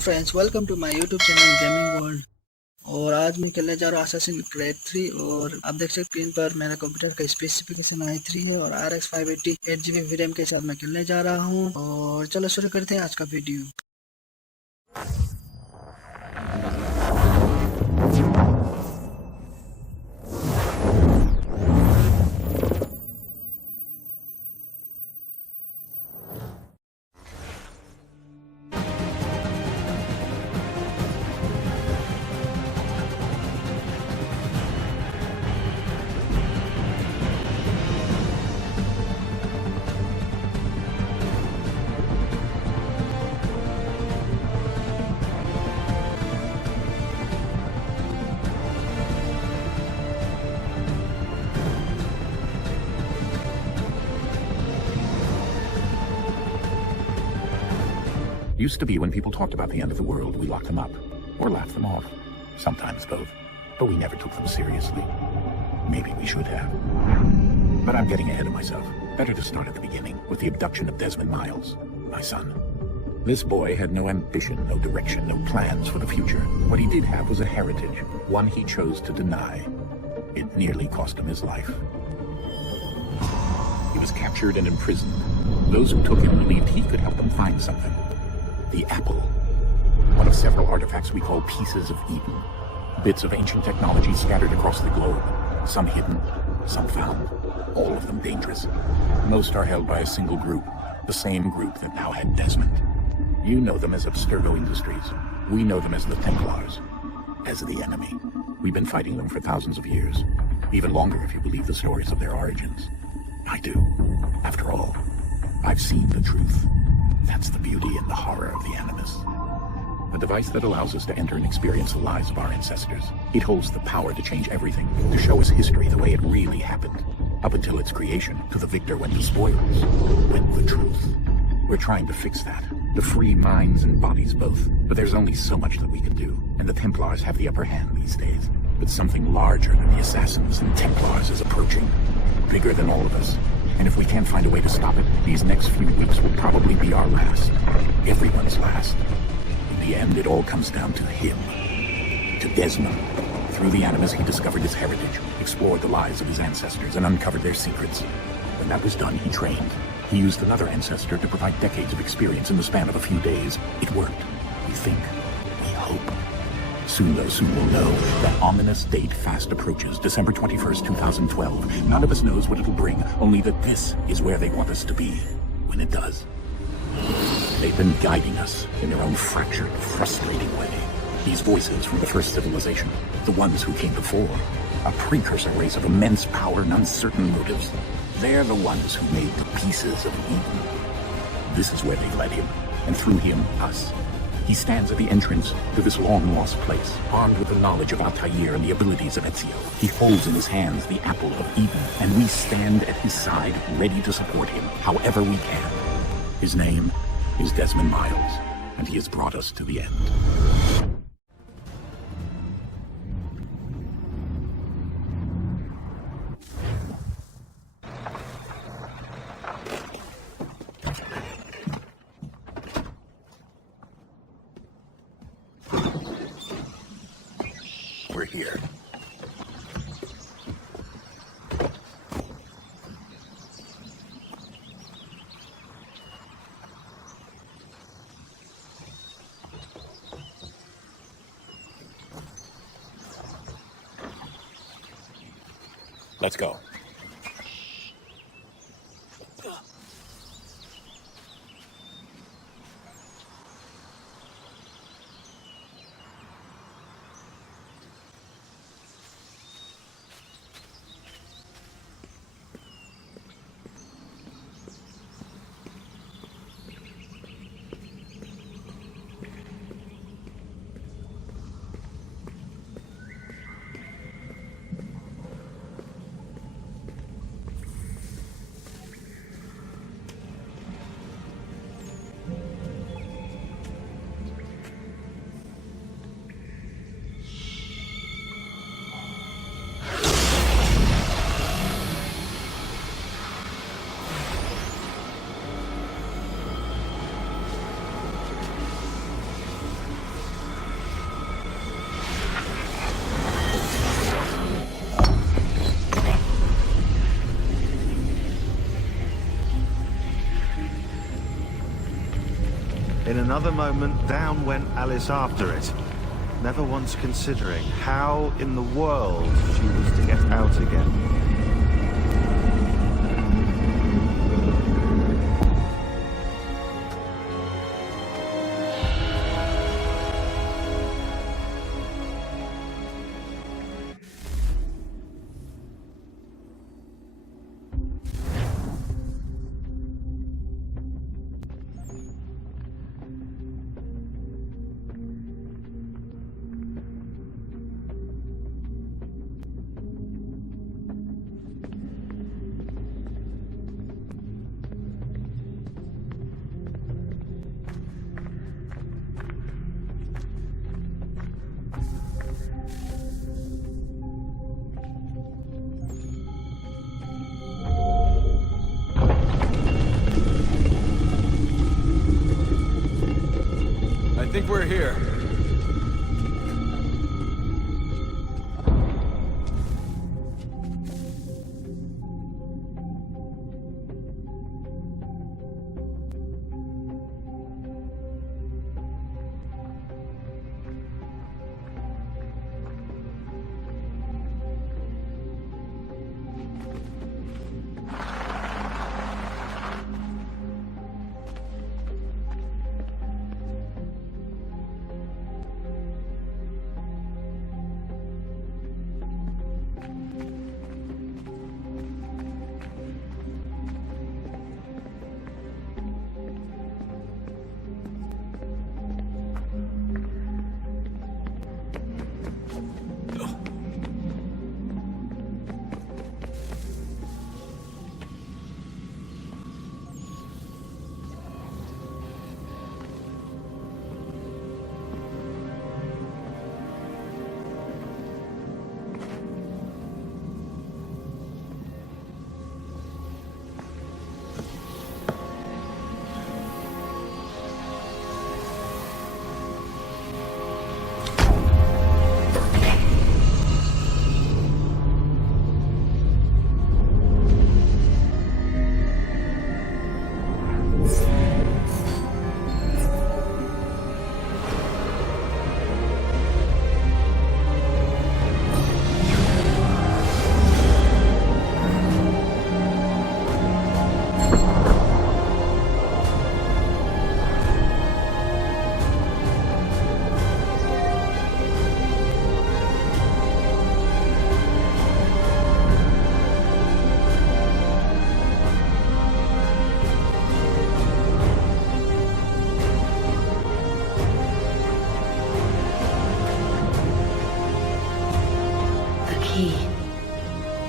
Friends, welcome to my YouTube channel gaming world. और आज मैं खेलने जा रहा हूँ असैसिन क्रीड 3। और आप देख सकते हैं स्क्रीन पर मेरा कंप्यूटर का स्पेसिफिकेशन i3 है और RX 580 8GB रैम के साथ मैं खेलने जा रहा हूँ। और चलो शुरू करते हैं आज का video. Used to be when people talked about the end of the world, we locked them up, or laughed them off. Sometimes both. But we never took them seriously. Maybe we should have. But I'm getting ahead of myself. Better to start at the beginning, with the abduction of Desmond Miles, my son. This boy had no ambition, no direction, no plans for the future. What he did have was a heritage, one he chose to deny. It nearly cost him his life. He was captured and imprisoned. Those who took him believed he could help them find something. The apple. One of several artifacts we call pieces of Eden. Bits of ancient technology scattered across the globe. Some hidden, some found. All of them dangerous. Most are held by a single group. The same group that now had Desmond. You know them as Abstergo Industries. We know them as the Templars. As the enemy. We've been fighting them for thousands of years. Even longer if you believe the stories of their origins. I do. After all, I've seen the truth. That's the beauty and the horror of the Animus. A device that allows us to enter and experience the lives of our ancestors. It holds the power to change everything, to show us history the way it really happened. Up until its creation, to the victor went the spoils, went the truth. We're trying to fix that, to free minds and bodies both. But there's only so much that we can do, and the Templars have the upper hand these days. But something larger than the Assassins and Templars is approaching, bigger than all of us. And if we can't find a way to stop it, these next few weeks will probably be our last. Everyone's last. In the end, it all comes down to him. To Desmond. Through the Animus, he discovered his heritage, explored the lives of his ancestors, and uncovered their secrets. When that was done, he trained. He used another ancestor to provide decades of experience in the span of a few days. It worked. We think. We hope. Soon we'll know. That ominous date fast approaches, December 21st, 2012. None of us knows what it'll bring, only that this is where they want us to be, when it does. They've been guiding us in their own fractured, frustrating way. These voices from the first civilization, the ones who came before, a precursor race of immense power and uncertain motives. They're the ones who made the pieces of Eden. This is where they led him, and through him, us. He stands at the entrance to this long-lost place, armed with the knowledge of Altair and the abilities of Ezio. He holds in his hands the apple of Eden, and we stand at his side, ready to support him, however we can. His name is Desmond Miles, and he has brought us to the end. We're here. Let's go. another moment, down went Alice after it, never once considering how in the world she was to get out again. I think we're here.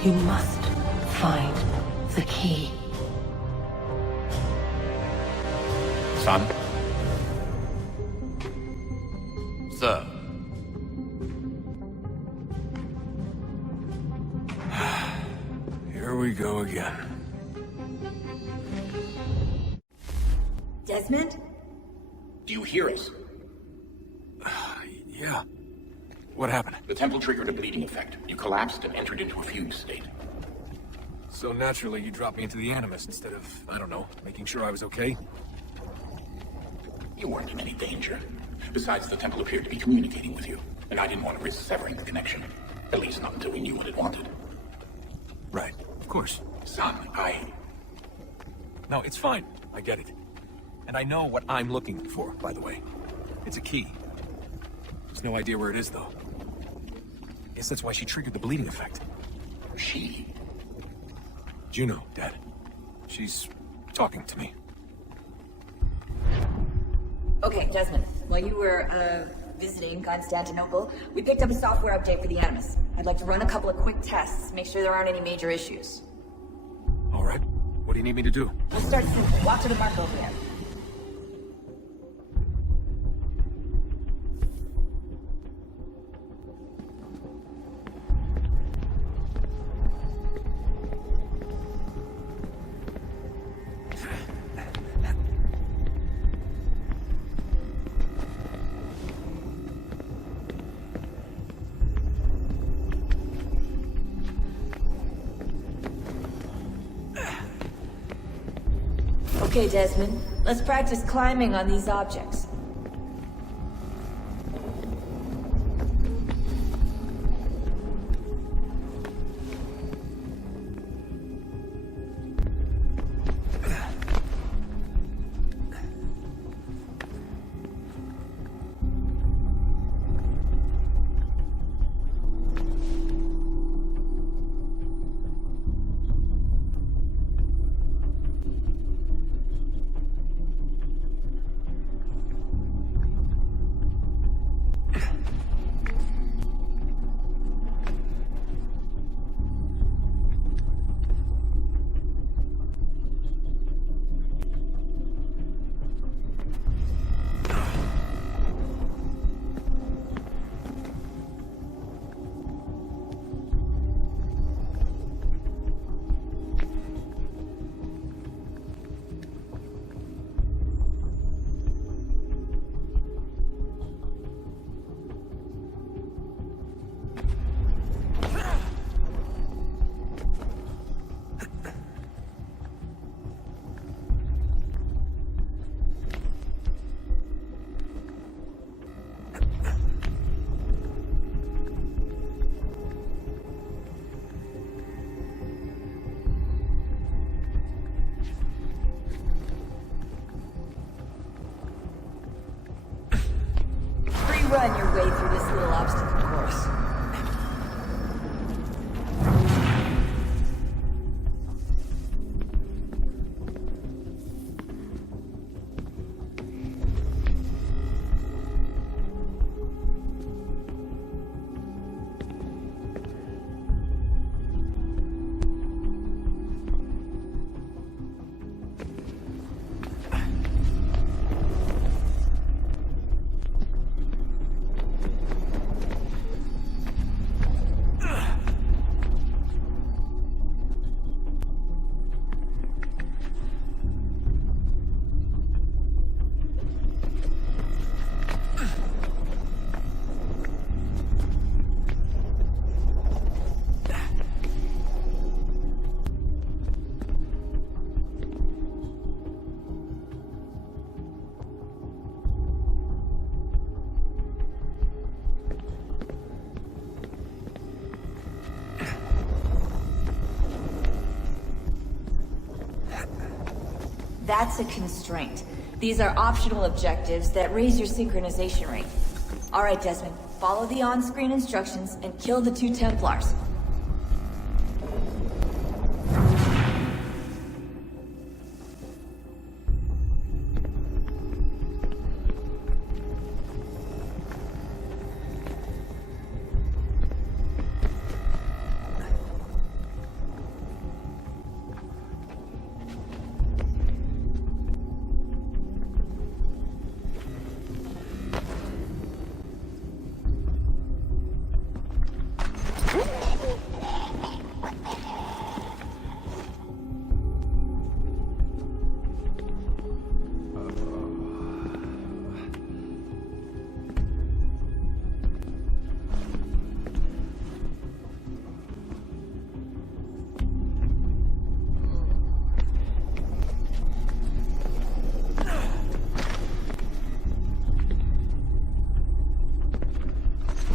You must find the key. Son? Sir. Here we go again. Desmond? Do you hear us? Yeah. What happened? The temple triggered a bleeding effect. You collapsed and entered into a fugue state. So naturally, you dropped me into the Animus instead of, I don't know, making sure I was okay? You weren't in any danger. Besides, the temple appeared to be communicating with you, and I didn't want to risk severing the connection. At least not until we knew what it wanted. Right. Of course. Son, No, it's fine. I get it. And I know what I'm looking for, by the way. It's a key. There's no idea where it is, though. Guess that's why she triggered the bleeding effect. She? Juno, Dad. She's talking to me. Okay, Desmond. While you were, visiting Constantinople, we picked up a software update for the Animus. I'd like to run a couple of quick tests, make sure there aren't any major issues. All right. What do you need me to do? We'll start simple. Walk to the mark over there. Okay, Desmond. Let's practice climbing on these objects. That's a constraint. These are optional objectives that raise your synchronization rate. Alright, Desmond. Follow the on-screen instructions and kill the 2 Templars.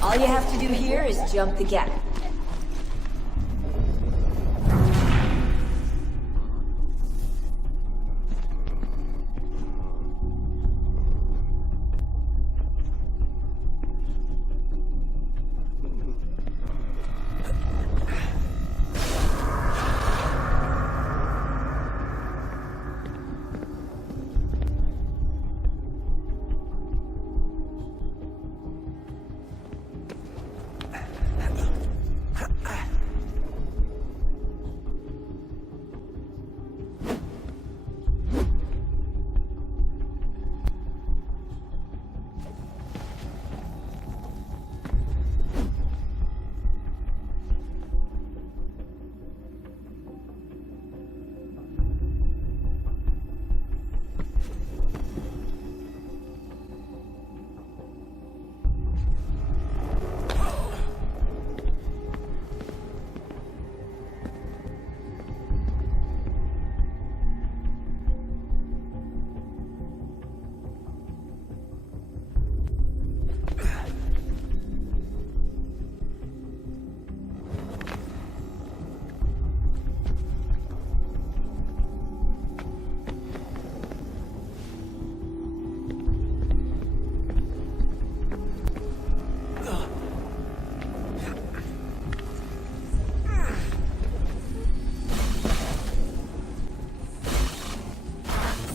All you have to do here is jump the gap.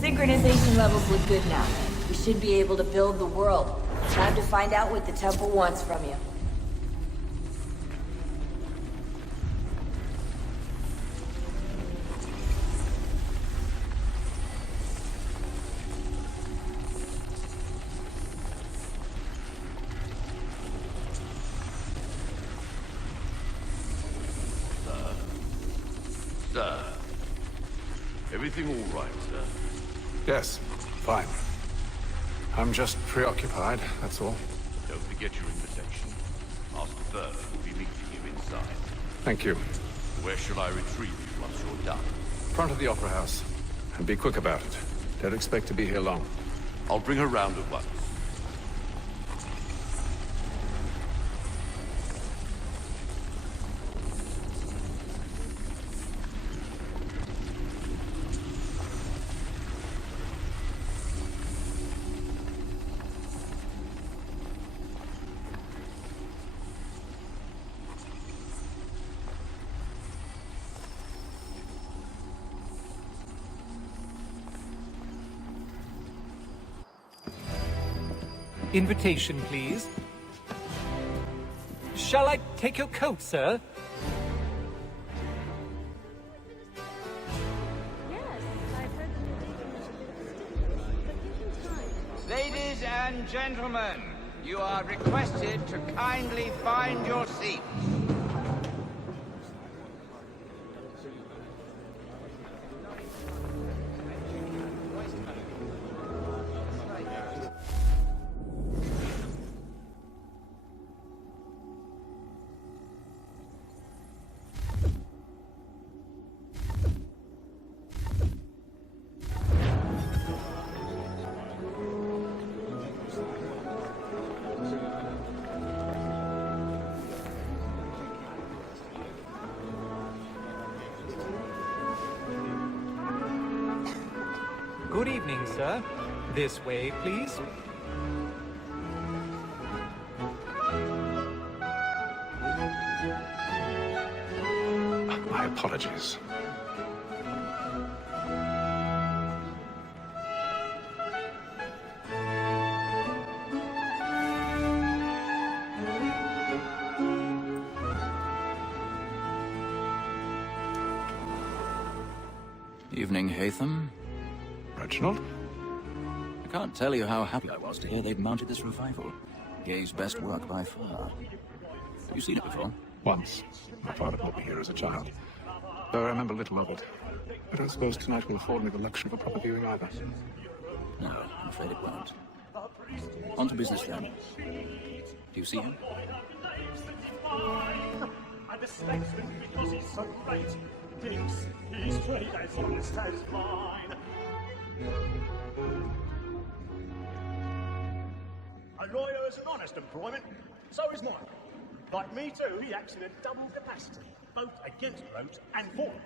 Synchronization levels look good now. We should be able to build the world. Time to find out what the temple wants from you. Sir. Everything all right, sir? Yes, fine. I'm just preoccupied, that's all. Don't forget your invitation. Master Berg will be meeting you inside. Thank you. Where shall I retrieve you once you're done? Front of the Opera House. And be quick about it. Don't expect to be here long. I'll bring her round at once. Invitation, please. Shall I take your coat, sir? Ladies and gentlemen, you are requested to kindly find your seats. Good evening, sir. This way, please. My apologies. Evening, Hatham. Reginald? I can't tell you how happy I was to hear they'd mounted this revival. Gay's best work by far. You seen it before? Once. My father brought me here as a child. Though I remember little of it. I don't suppose tonight will afford me the luxury of a proper viewing either. No, I'm afraid it won't. On to business then. Do you see him? And the statesman, because he's so great, thinks he's great as honest as mine. A lawyer is an honest employment, so is mine. Like me too, he acts in a double capacity, both against roads and for them.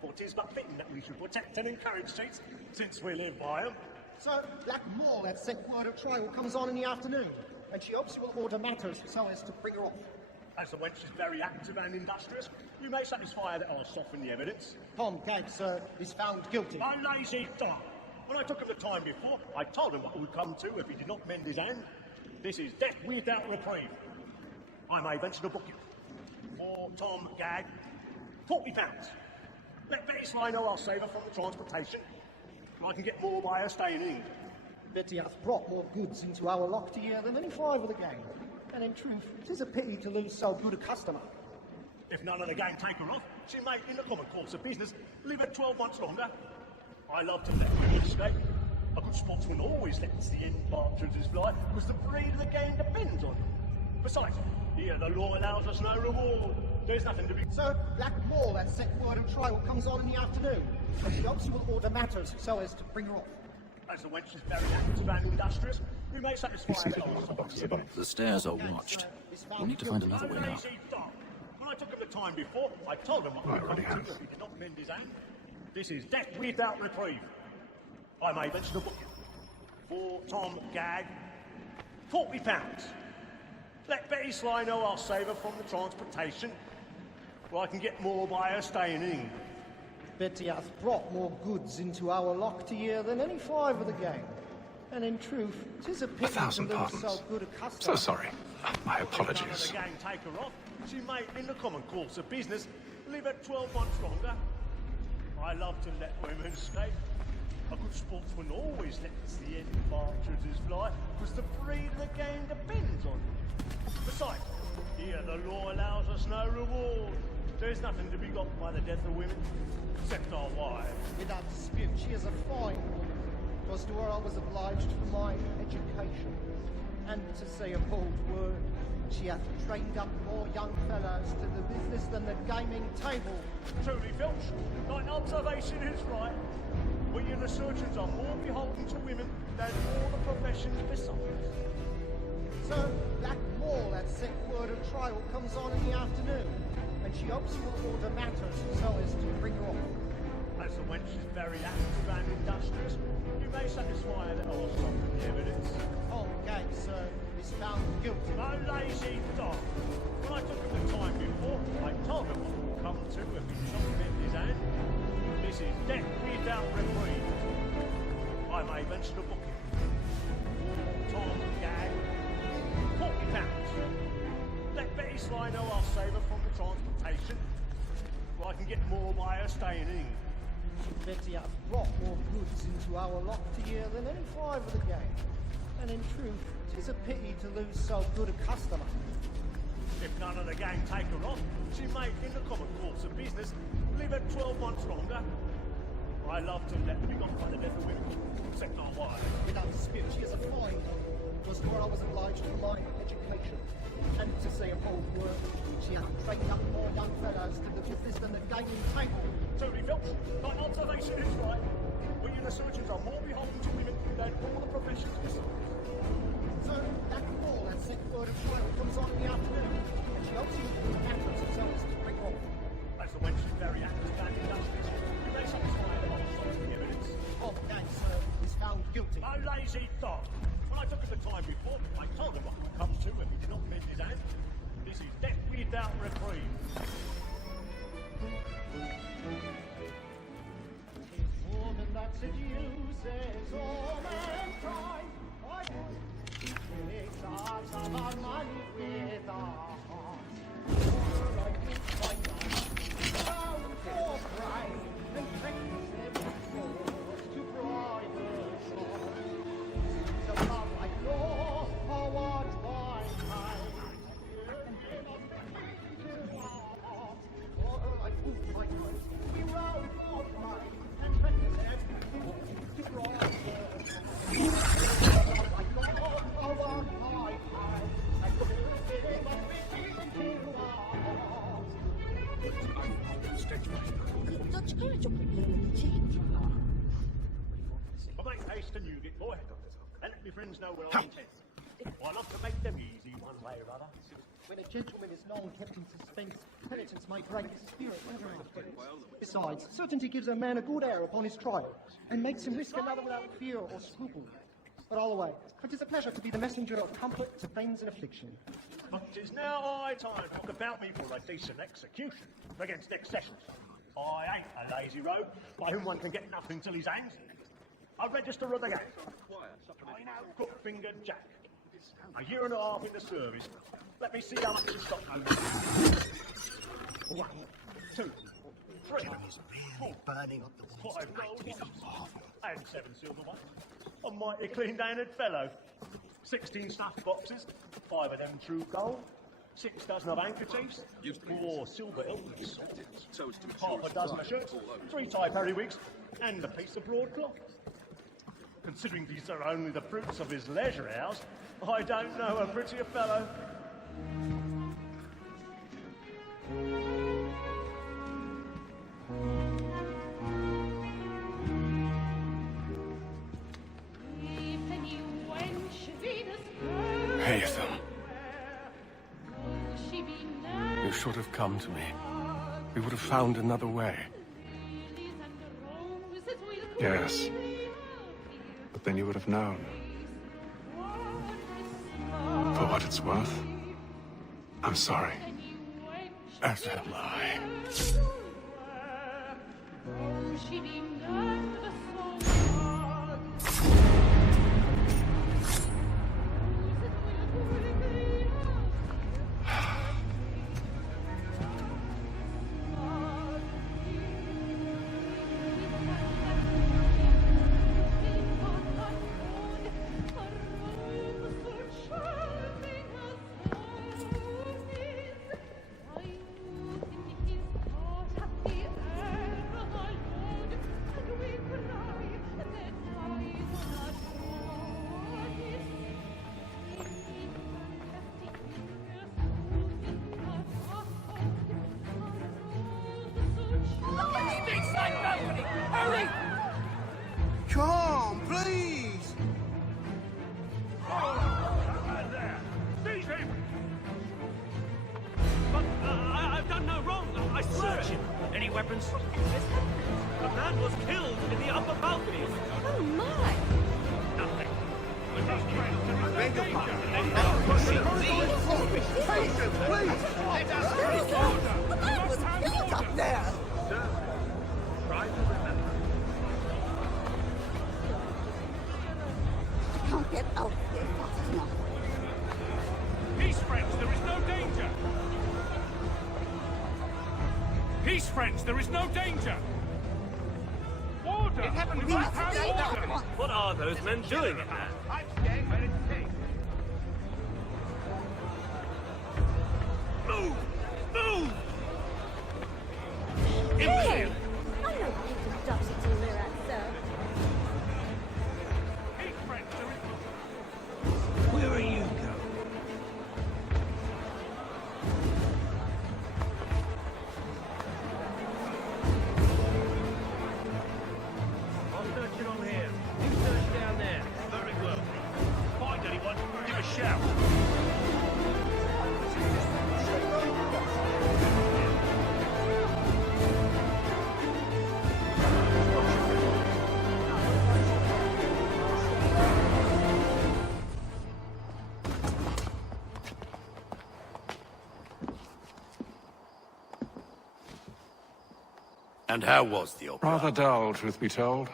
For 'tis but fitting that we should protect and encourage cheats, since we live by them. So, Black Moor, that set word of trial comes on in the afternoon, and she hopes you will order matters so as to bring her off. As the wench is very active and industrious, you may satisfy that I'll soften the evidence. Tom Gagg, sir, is found guilty. A lazy dog! When I took him the time before, I told him what would come to if he did not mend his hand. This is death without reprieve. I may venture to book you. For Tom Gagg, £40. Let Betty Sly know I'll save her from the transportation. I can get more by her staying in. Betty hath brought more goods into our lock year than any five of the gang. And in truth, 'tis a pity to lose so good a customer. If none of the gang take her off, she may, in the common course of business, live her 12 months longer. I love to let women escape. A good sportsman always lets the end partridges fly, because the breed of the game depends on it. Besides, here the law allows us no reward. There's nothing to be... So, Black Moor, that set word of trial comes on in the afternoon, and she hopes you will order matters so as to bring her off. As the wench is very active and industrious, we may satisfy her. The stairs are watched. We'll need to find another way out. When I took him the time before, I told him what would come to if he did not mend his hand. This is death without reprieve. I may venture to book you. For Tom Gagg, £40. Let Betty Sly know I'll save her from the transportation. Well, I can get more by her staying in. Betty hath brought more goods into our lock year than any five of the gang. And in truth, 'tis a pity to 1,000 lose pardons. so good a customer. So sorry. My If none of apologies. the gang take her off, she may, in the common course of business, live her 12 months longer. I love to let women escape. A good sportsman always lets the end partridges fly, because the breed of the game depends on it. Besides, here the law allows us no reward. There's nothing to be got by the death of women, except our wives. Without dispute, she is a fine woman. 'Twas to her I was obliged for my education. And to say a bold word, she hath trained up more young fellows to the business than the gaming table. Truly, Filch, thine observation is right. We and the surgeons are more beholden to women than all the professions besides. So, Black Moor, that set word of trial comes on in the afternoon, and she hopes you will order matters so as to bring her off. As the wench is very active and industrious, you may satisfy her that I'll soften the evidence. Tom Gagg, sir, is found guilty. A lazy dog! When I took him the time before, I told him what would come to if he did not mend his hand. This is death without reprieve. I may venture to book him. Tom Gagg, £40. Let Betty Sly know I'll save her from the transportation. Well, I can get more by her staying in. Betty hath brought more goods into our lock year than any five of the gang. And in truth, 'tis a pity to lose so good a customer. If none of the gang take her off, she may, in the common course of business, live her 12 months longer. I love to let be gone by the death of women, except our wives. Without dispute, she is a fine woman. 'Twas to her I was obliged for my education. And to say a bold word, she hath trained up more young fellows to the business than the gaming table. Truly, Filch, thine observation is right. We and the surgeons are more beholden to women than all the professions besides. So, that Moor, that set word of trial comes on in the afternoon, and she hopes you will order matters so as to bring her off. As the wench is very active and industrious, you may satisfy her on the evidence. Oh, thanks, sir. This is death without reprieve. Tis woman that seduces all mankind. I takes our time, our money with our hearts. For I think my life, down for pride, and practice every course to bridal shore. So love like law, or what by time. For I think my life, we roll for pride, and practice every course to bridal shore. Like law, or what by time. I couldn't but we into our hearts. I make haste and you get more head and let me friends know where I intend. I love to make them easy one way or other. When a gentleman is long kept in suspense, penitence may break his spirit ever after. Besides, certainty gives a man a good air upon his trial, and makes him risk another without fear or scruple. But all away, it is a pleasure to be the messenger of comfort to friends in affliction. But 'tis now high time to look about me for a decent execution against excessions. I ain't a lazy rogue by whom one can get nothing till his hands. I register of the gang. I know Crook-fingered Jack. A year and a half in the service. Let me see how much you've got over. 1, 2, 3, 4, burning up the 5 gold and 7 silver ones. A mighty clean-handed fellow. 16 stuffed boxes, 5 of them true gold, 6 dozen of handkerchiefs, 4 silver helmets, half a dozen of shirts, 3 tie periwigs, and a piece of broadcloth. Considering these are only the fruits of his leisure hours, I don't know a prettier fellow. Haytham. You should have come to me. We would have found another way. Yes. But then you would have known. For what it's worth, I'm sorry. As am I. Hurry! Come, please! Seize him! But I've done no wrong. I swear. Search him. Any weapons? The man was killed in the upper balconies. Oh my! Nothing. Beg your Patience, please! Let us The man was killed up there! Sir, try to remember. Can't get out here fast enough. Peace, friends, there is no danger. Peace, friends, there is no danger! Order! We must have order! What are those men doing in there? I'm staying where it takes. Move! Move! Hey! I know Peter Dusty to mirror, sir. Peace, friends, there is... Where are you going? I'll search it on here. You search down there. Very well. And how was the opera? Rather dull, truth be told.